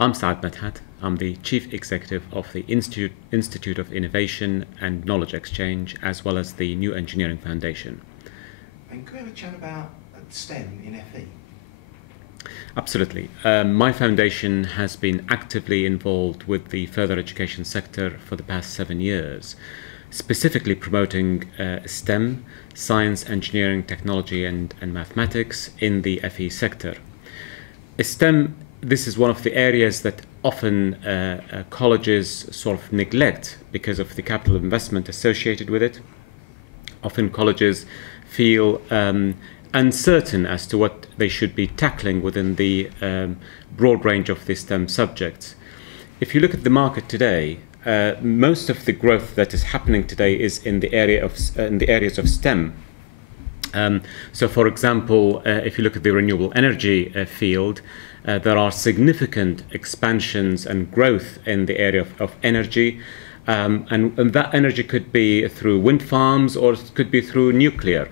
I'm Saad. I'm the Chief Executive of the Institute of Innovation and Knowledge Exchange, as well as the New Engineering Foundation. And could we have a chat about STEM in FE? Absolutely. My foundation has been actively involved with the further education sector for the past 7 years, specifically promoting STEM, science, engineering, technology and mathematics in the FE sector. STEM, this is one of the areas that often colleges sort of neglect because of the capital investment associated with it. Often colleges feel uncertain as to what they should be tackling within the broad range of the STEM subjects. If you look at the market today, most of the growth that is happening today is in the areas of STEM. So, for example, if you look at the renewable energy field, there are significant expansions and growth in the area of energy, and that energy could be through wind farms or it could be through nuclear.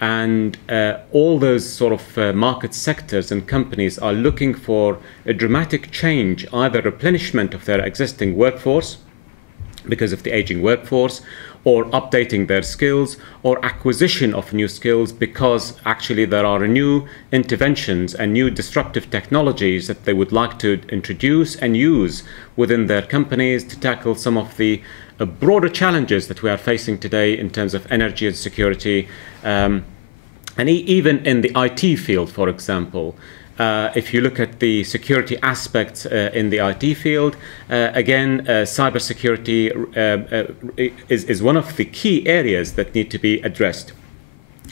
And all those sort of market sectors and companies are looking for a dramatic change, either replenishment of their existing workforce because of the aging workforce, or updating their skills, or acquisition of new skills because actually there are new interventions and new disruptive technologies that they would like to introduce and use within their companies to tackle some of the broader challenges that we are facing today in terms of energy and security. And even in the IT field, for example, if you look at the security aspects in the IT field, again, cybersecurity is one of the key areas that need to be addressed.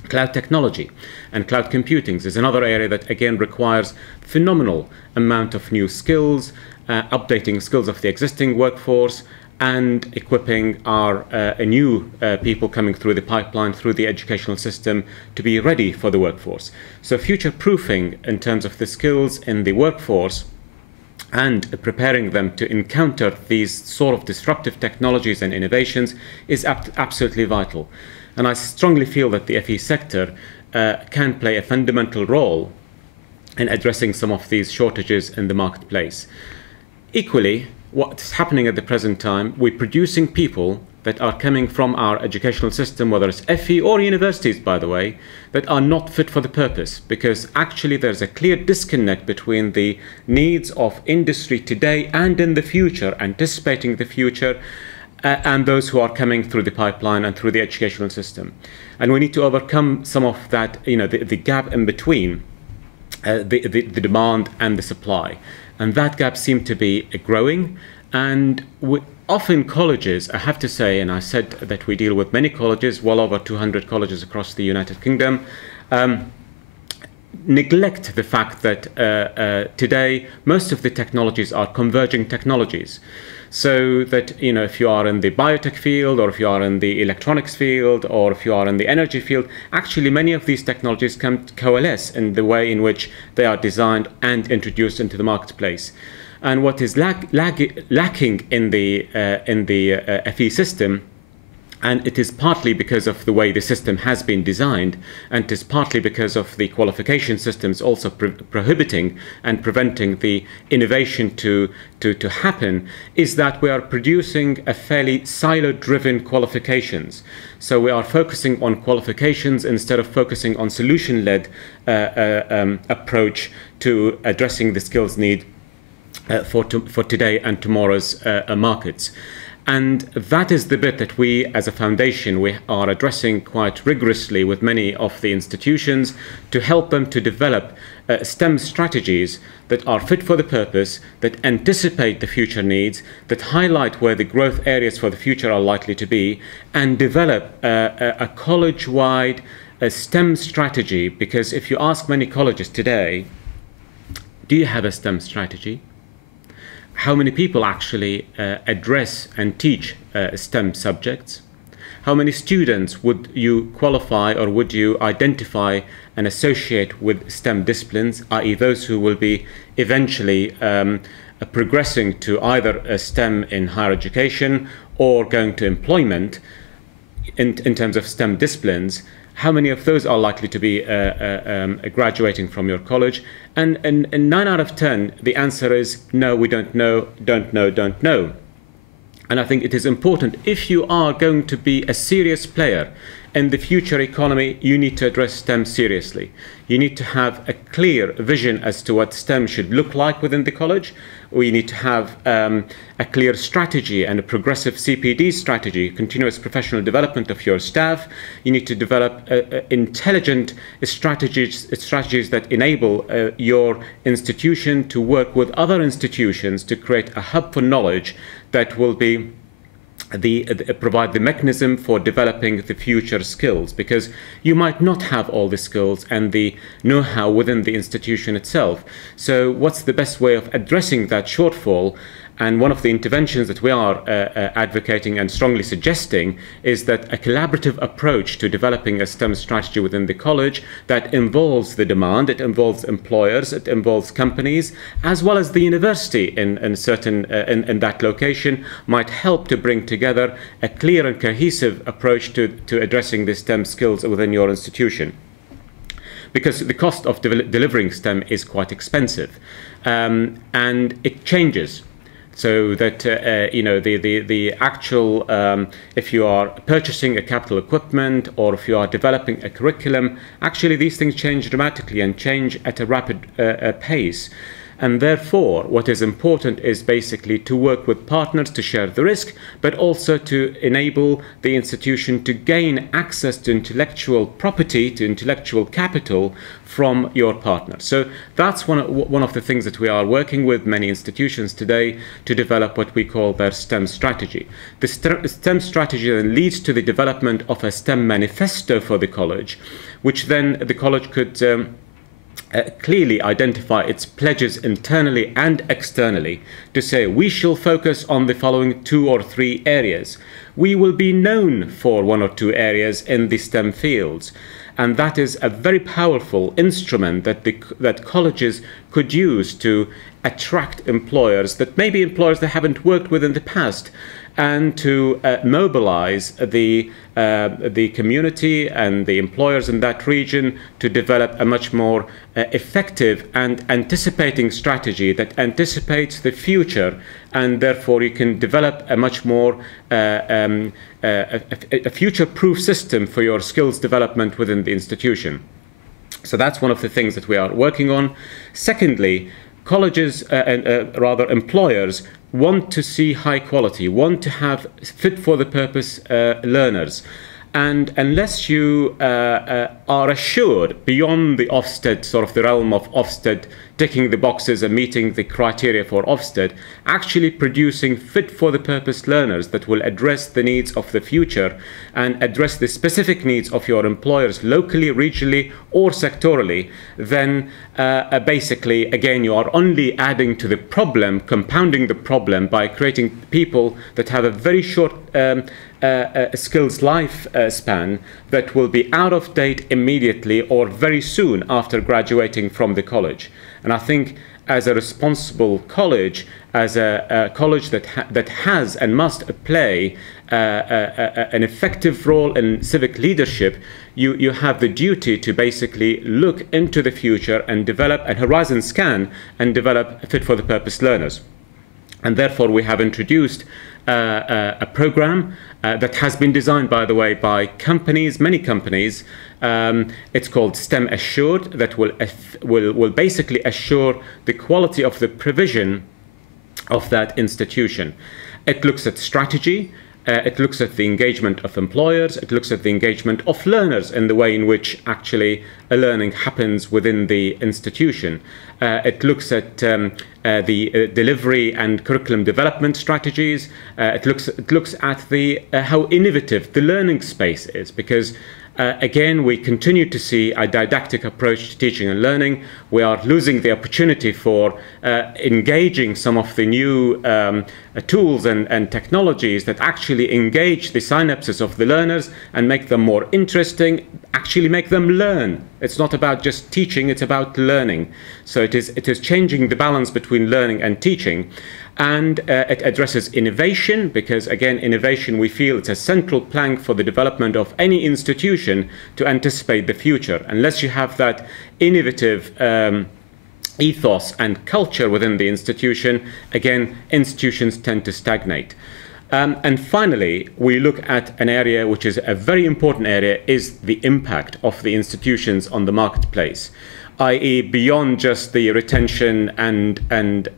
Cloud technology and cloud computing is another area that again requires phenomenal amount of new skills, updating skills of the existing workforce, and equipping our new people coming through the pipeline, through the educational system, to be ready for the workforce. So future-proofing in terms of the skills in the workforce and preparing them to encounter these sort of disruptive technologies and innovations is absolutely vital. And I strongly feel that the FE sector can play a fundamental role in addressing some of these shortages in the marketplace. Equally, what's happening at the present time, we're producing people that are coming from our educational system, whether it's FE or universities, by the way, that are not fit for the purpose, because actually there's a clear disconnect between the needs of industry today and in the future, anticipating the future, and those who are coming through the pipeline and through the educational system. And we need to overcome some of that, the gap in between the demand and the supply. And that gap seems to be growing. And often colleges, I have to say, and I said that we deal with many colleges, well over 200 colleges across the United Kingdom, neglect the fact that today most of the technologies are converging technologies. So that, if you are in the biotech field, or if you are in the electronics field, or if you are in the energy field, actually many of these technologies can coalesce in the way in which they are designed and introduced into the marketplace. And what is lacking in the FE system, and it is partly because of the way the system has been designed, and it is partly because of the qualification systems also prohibiting and preventing the innovation to happen, is that we are producing a fairly silo-driven qualifications. So we are focusing on qualifications instead of focusing on solution-led approach to addressing the skills need for today and tomorrow's markets. And that is the bit that we, as a foundation, we are addressing quite rigorously with many of the institutions to help them to develop STEM strategies that are fit for the purpose, that anticipate the future needs, that highlight where the growth areas for the future are likely to be, and develop a college-wide STEM strategy. Because if you ask many colleges today, do you have a STEM strategy? How many people actually address and teach STEM subjects? How many students would you qualify or would you identify and associate with STEM disciplines, i.e. those who will be eventually progressing to either a STEM in higher education or going to employment in terms of STEM disciplines? How many of those are likely to be graduating from your college? And 9 out of 10, the answer is no, we don't know, don't know, don't know. And I think it is important, if you are going to be a serious player in the future economy, you need to address STEM seriously. You need to have a clear vision as to what STEM should look like within the college. We need to have a clear strategy and a progressive CPD strategy, continuous professional development of your staff. You need to develop intelligent strategies that enable your institution to work with other institutions to create a hub for knowledge that will be provide the mechanism for developing the future skills, because you might not have all the skills and the know-how within the institution itself. So what's the best way of addressing that shortfall? And one of the interventions that we are advocating and strongly suggesting is that a collaborative approach to developing a STEM strategy within the college that involves the demand, it involves employers, it involves companies, as well as the university in that location, might help to bring together a clear and cohesive approach to addressing the STEM skills within your institution. Because the cost of delivering STEM is quite expensive, and it changes. So that the actual if you are purchasing a capital equipment or if you are developing a curriculum, actually these things change dramatically and change at a rapid pace. And therefore, what is important is basically to work with partners to share the risk, but also to enable the institution to gain access to intellectual property, to intellectual capital from your partners. So that's one of the things that we are working with many institutions today to develop what we call their STEM strategy. The STEM strategy then leads to the development of a STEM manifesto for the college, which then the college could clearly identify its pledges internally and externally to say we shall focus on the following 2 or 3 areas. We will be known for 1 or 2 areas in the STEM fields. And that is a very powerful instrument that colleges could use to attract employers that maybe employers they haven't worked with in the past, and to mobilize the community and the employers in that region to develop a much more effective and anticipating strategy that anticipates the future, and therefore you can develop a much more a future-proof system for your skills development within the institution. So that's one of the things that we are working on. Secondly, colleges, rather employers, want to see high quality, want to have fit-for-the-purpose learners. And unless you are assured beyond the Ofsted, sort of the realm of Ofsted, ticking the boxes and meeting the criteria for Ofsted, actually producing fit-for-the-purpose learners that will address the needs of the future and address the specific needs of your employers locally, regionally, or sectorally, then basically, again, you are only adding to the problem, compounding the problem by creating people that have a very short skills life span that will be out of date immediately or very soon after graduating from the college. And I think as a responsible college, as a college that has and must play an effective role in civic leadership, you have the duty to basically look into the future and develop a horizon scan and develop fit-for-the-purpose learners. And therefore we have introduced a program that has been designed, by the way, by companies, many companies. It's called STEM Assured, that will basically assure the quality of the provision of that institution. It looks at strategy, it looks at the engagement of employers, it looks at the engagement of learners in the way in which actually a learning happens within the institution. It looks at the delivery and curriculum development strategies. It looks at the how innovative the learning space is, because again, we continue to see a didactic approach to teaching and learning. We are losing the opportunity for engaging some of the new tools and technologies that actually engage the synapses of the learners and make them more interesting, actually make them learn. It's not about just teaching, it's about learning. So it is changing the balance between learning and teaching. And it addresses innovation, because again, innovation, we feel it's a central plank for the development of any institution to anticipate the future. Unless you have that innovative ethos and culture within the institution, again, institutions tend to stagnate. And finally, we look at an area which is a very important area, is the impact of the institutions on the marketplace, i.e. beyond just the retention and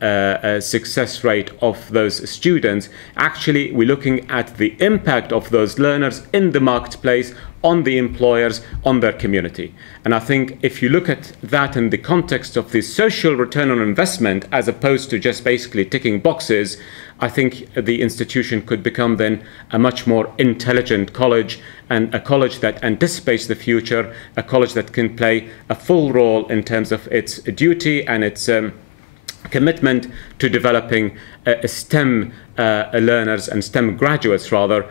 success rate of those students. Actually, we're looking at the impact of those learners in the marketplace, on the employers, on their community. And I think if you look at that in the context of the social return on investment, as opposed to just basically ticking boxes, I think the institution could become then a much more intelligent college, and a college that anticipates the future, a college that can play a full role in terms of its duty and its commitment to developing STEM learners and STEM graduates, rather,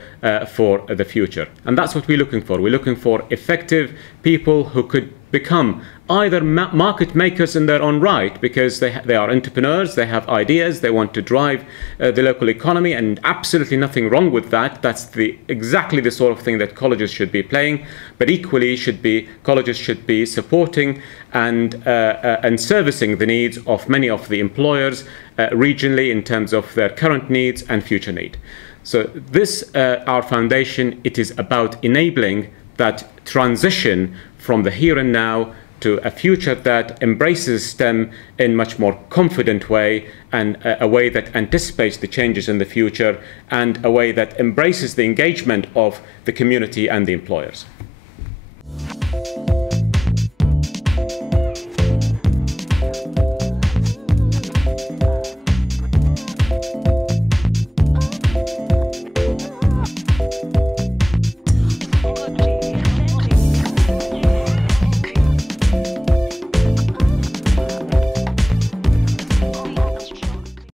for the future. And that's what we're looking for. We're looking for effective people who could become either market makers in their own right, because they are entrepreneurs, they have ideas, they want to drive the local economy, and absolutely nothing wrong with that. That's exactly the sort of thing that colleges should be playing. But equally, colleges should be supporting and servicing the needs of many of the employers regionally, in terms of their current needs and future need. So this, our foundation, it is about enabling that transition from the here and now to a future that embraces STEM in much more confident way, and a way that anticipates the changes in the future, and a way that embraces the engagement of the community and the employers.